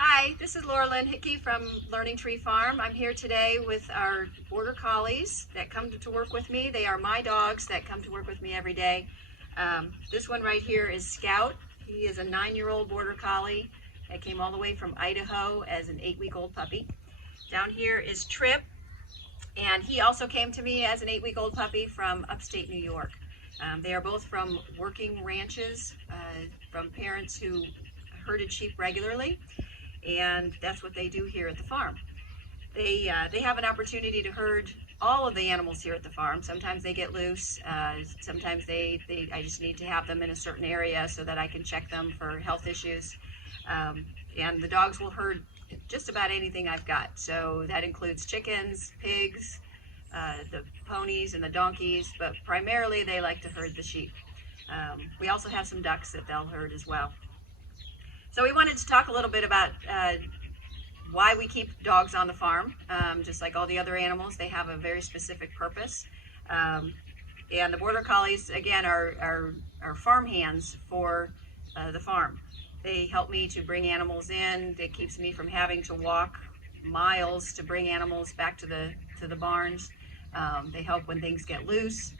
Hi, this is Loralynn Hickey from Learning Tree Farm. I'm here today with our Border Collies that come to work with me. They are my dogs that come to work with me every day. This one right here is Scout. He is a 9-year-old Border Collie that came all the way from Idaho as an 8-week-old puppy. Down here is Trip, and he also came to me as an 8-week-old puppy from upstate New York. They are both from working ranches, from parents who herded sheep regularly, and that's what they do here at the farm. They have an opportunity to herd all of the animals here at the farm. Sometimes they get loose. Sometimes I just need to have them in a certain area so that I can check them for health issues. And the dogs will herd just about anything I've got. So that includes chickens, pigs, the ponies and the donkeys, but primarily they like to herd the sheep. We also have some ducks that they'll herd as well. So we wanted to talk a little bit about why we keep dogs on the farm. Just like all the other animals, they have a very specific purpose. And the Border Collies, again, are farm hands for the farm. They help me to bring animals in. It keeps me from having to walk miles to bring animals back to the barns. They help when things get loose.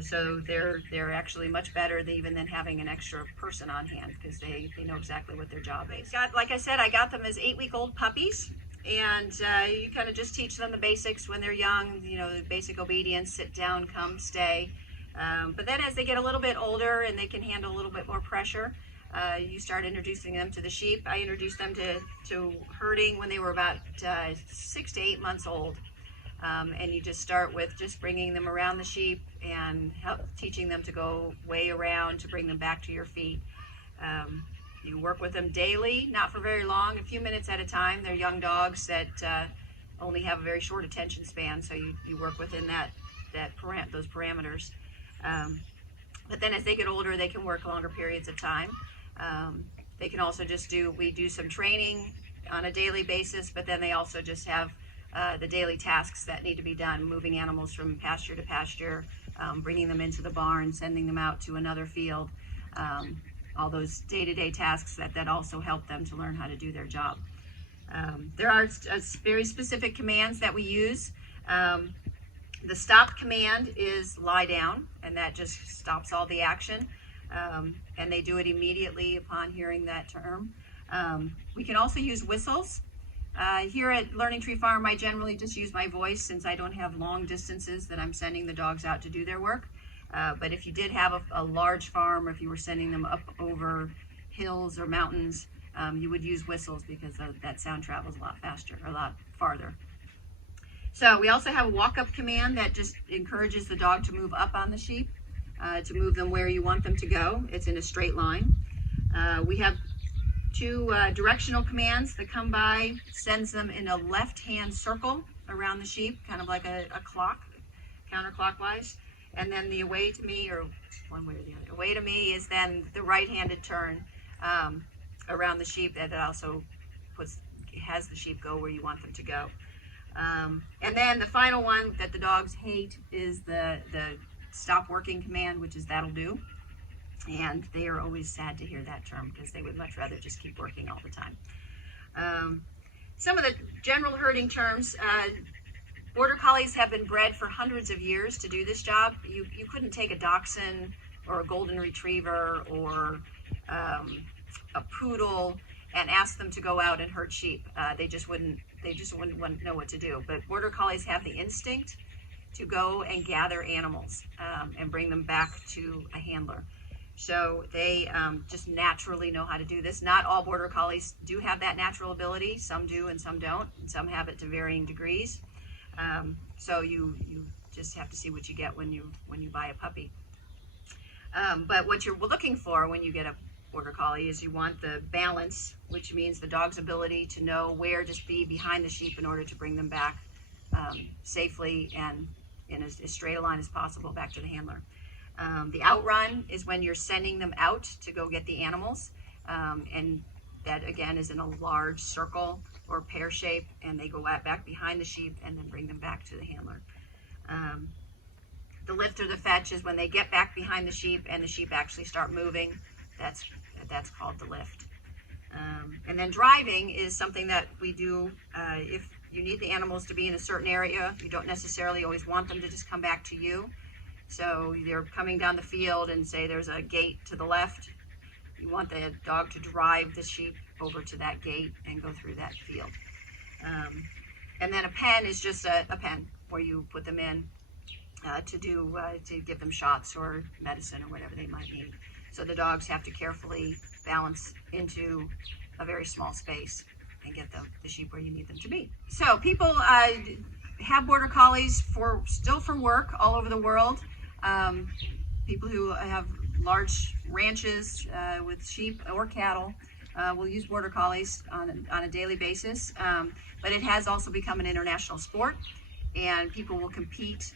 So they're actually much better even than having an extra person on hand, because they know exactly what their job is. Like I said, I got them as 8-week-old puppies, and you kind of just teach them the basics when they're young, the basic obedience, sit down, come, stay. But then as they get a little bit older and they can handle a little bit more pressure, you start introducing them to the sheep. I introduced them to herding when they were about 6 to 8 months old. And you just start with just bringing them around the sheep and teaching them to go way around to bring them back to your feet. You work with them daily, not for very long, a few minutes at a time. They're young dogs that only have a very short attention span, so you work within those parameters. But then as they get older, they can work longer periods of time. They can also we do some training on a daily basis, but then they also just have the daily tasks that need to be done, moving animals from pasture to pasture, bringing them into the barn, sending them out to another field, all those day-to-day tasks that also help them to learn how to do their job. There are very specific commands that we use. The stop command is lie down, and that just stops all the action, and they do it immediately upon hearing that term. We can also use whistles. Here at Learning Tree Farm, I generally just use my voice since I don't have long distances that I'm sending the dogs out to do their work. But if you did have a large farm, or if you were sending them up over hills or mountains, you would use whistles, because that sound travels a lot faster, or a lot farther. So we also have a walk-up command that just encourages the dog to move up on the sheep, to move them where you want them to go. It's in a straight line. We have 2 directional commands. The come by sends them in a left-hand circle around the sheep, kind of like a clock, counterclockwise. And then the away to me, or one way or the other, away to me is then the right-handed turn around the sheep, that also has the sheep go where you want them to go. And then the final one that the dogs hate is the stop working command, which is that'll do. And they are always sad to hear that term, because they would much rather just keep working all the time. Some of the general herding terms. Border Collies have been bred for hundreds of years to do this job. You couldn't take a Dachshund or a Golden Retriever or a Poodle and ask them to go out and herd sheep. They just wouldn't know what to do. But Border Collies have the instinct to go and gather animals and bring them back to a handler. So they just naturally know how to do this. Not all Border Collies do have that natural ability. Some do and some don't, and some have it to varying degrees. So you just have to see what you get when you buy a puppy. But what you're looking for when you get a Border Collie is you want the balance, which means the dog's ability to know where to be behind the sheep in order to bring them back safely and in as straight a line as possible back to the handler. The outrun is when you're sending them out to go get the animals, and that again is in a large circle or pear shape, and they go back behind the sheep and then bring them back to the handler. The lift or the fetch is when they get back behind the sheep and the sheep actually start moving. That's called the lift. And then driving is something that we do if you need the animals to be in a certain area. You don't necessarily always want them to just come back to you. So they're coming down the field and say there's a gate to the left. You want the dog to drive the sheep over to that gate and go through that field. And then a pen is just a pen where you put them in to give them shots or medicine or whatever they might need. So the dogs have to carefully balance into a very small space and get the sheep where you need them to be. So people have border collies still for work all over the world. People who have large ranches with sheep or cattle will use border collies on a daily basis. But it has also become an international sport, and people will compete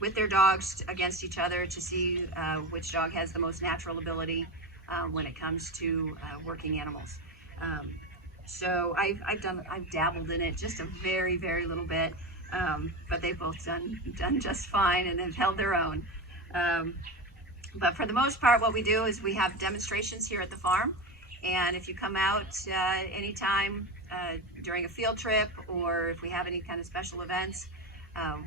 with their dogs against each other to see which dog has the most natural ability when it comes to working animals. So I've dabbled in it just a very, very little bit, but they've both done just fine and have held their own. But for the most part, what we do is we have demonstrations here at the farm, and if you come out anytime during a field trip, or if we have any kind of special events,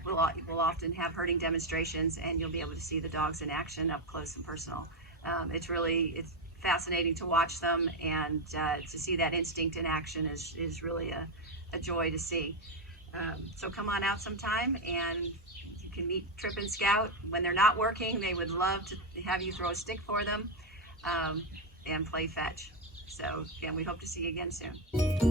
we'll often have herding demonstrations, and you'll be able to see the dogs in action up close and personal. It's fascinating to watch them, and to see that instinct in action is really a joy to see. So come on out sometime, and you can meet Trip and Scout. When they're not working, they would love to have you throw a stick for them and play fetch. So again, we hope to see you again soon.